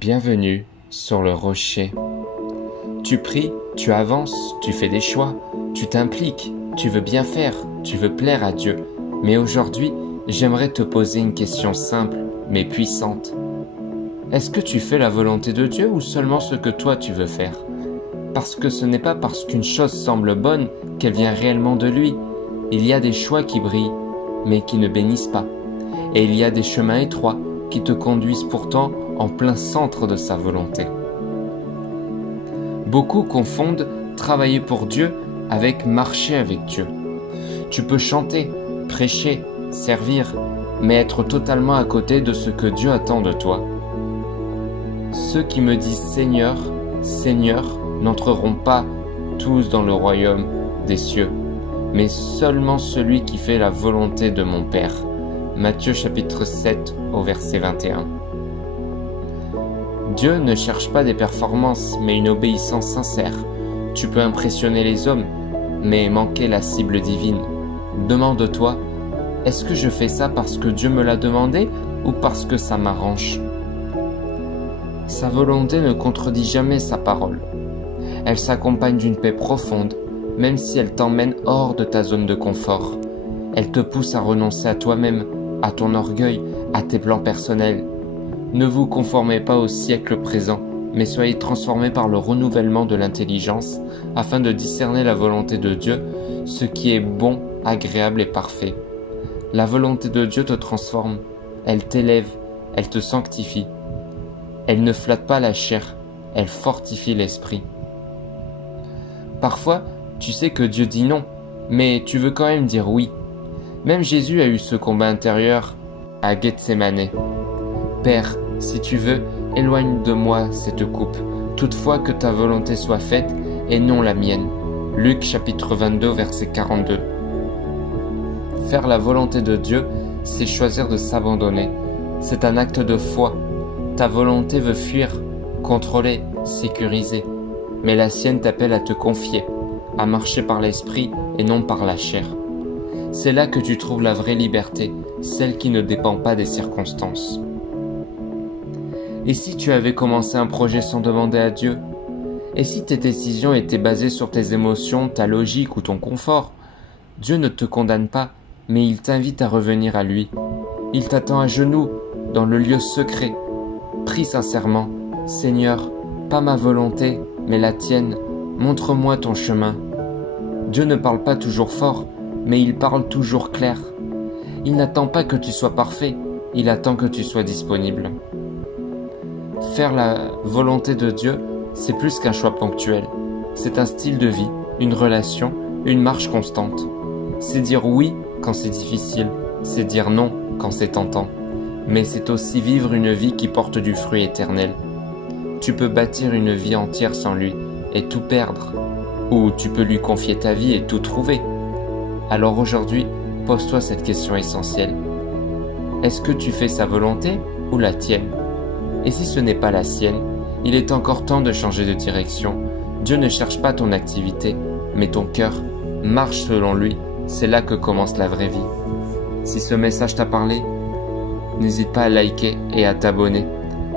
Bienvenue sur le rocher. Tu pries, tu avances, tu fais des choix, tu t'impliques, tu veux bien faire, tu veux plaire à Dieu. Mais aujourd'hui, j'aimerais te poser une question simple, mais puissante. Est-ce que tu fais la volonté de Dieu ou seulement ce que toi tu veux faire? Parce que ce n'est pas parce qu'une chose semble bonne qu'elle vient réellement de lui. Il y a des choix qui brillent, mais qui ne bénissent pas. Et il y a des chemins étroits qui te conduisent pourtant en plein centre de sa volonté. Beaucoup confondent travailler pour Dieu avec marcher avec Dieu. Tu peux chanter, prêcher, servir, mais être totalement à côté de ce que Dieu attend de toi. Ceux qui me disent Seigneur, Seigneur, n'entreront pas tous dans le royaume des cieux, mais seulement celui qui fait la volonté de mon Père. Matthieu chapitre 7 au verset 21. Dieu ne cherche pas des performances, mais une obéissance sincère. Tu peux impressionner les hommes, mais manquer la cible divine. Demande-toi, est-ce que je fais ça parce que Dieu me l'a demandé ou parce que ça m'arrange? Sa volonté ne contredit jamais sa parole. Elle s'accompagne d'une paix profonde, même si elle t'emmène hors de ta zone de confort. Elle te pousse à renoncer à toi-même, à ton orgueil, à tes plans personnels. Ne vous conformez pas au siècle présent, mais soyez transformés par le renouvellement de l'intelligence, afin de discerner la volonté de Dieu, ce qui est bon, agréable et parfait. La volonté de Dieu te transforme, elle t'élève, elle te sanctifie. Elle ne flatte pas la chair, elle fortifie l'esprit. Parfois, tu sais que Dieu dit non, mais tu veux quand même dire oui. Même Jésus a eu ce combat intérieur à Gethsémane. Père, si tu veux, éloigne de moi cette coupe, toutefois que ta volonté soit faite et non la mienne. Luc chapitre 22 verset 42. Faire la volonté de Dieu, c'est choisir de s'abandonner. C'est un acte de foi. Ta volonté veut fuir, contrôler, sécuriser. Mais la sienne t'appelle à te confier, à marcher par l'esprit et non par la chair. C'est là que tu trouves la vraie liberté, celle qui ne dépend pas des circonstances. Et si tu avais commencé un projet sans demander à Dieu? Et si tes décisions étaient basées sur tes émotions, ta logique ou ton confort? Dieu ne te condamne pas, mais il t'invite à revenir à lui. Il t'attend à genoux, dans le lieu secret. Prie sincèrement, Seigneur, pas ma volonté, mais la tienne, montre-moi ton chemin. Dieu ne parle pas toujours fort, mais il parle toujours clair. Il n'attend pas que tu sois parfait, il attend que tu sois disponible. Faire la volonté de Dieu, c'est plus qu'un choix ponctuel. C'est un style de vie, une relation, une marche constante. C'est dire oui quand c'est difficile, c'est dire non quand c'est tentant. Mais c'est aussi vivre une vie qui porte du fruit éternel. Tu peux bâtir une vie entière sans lui et tout perdre. Ou tu peux lui confier ta vie et tout trouver. Alors aujourd'hui, pose-toi cette question essentielle. Est-ce que tu fais sa volonté ou la tienne? Et si ce n'est pas la sienne, il est encore temps de changer de direction. Dieu ne cherche pas ton activité, mais ton cœur. Marche selon lui, c'est là que commence la vraie vie. Si ce message t'a parlé, n'hésite pas à liker et à t'abonner.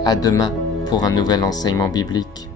À demain pour un nouvel enseignement biblique.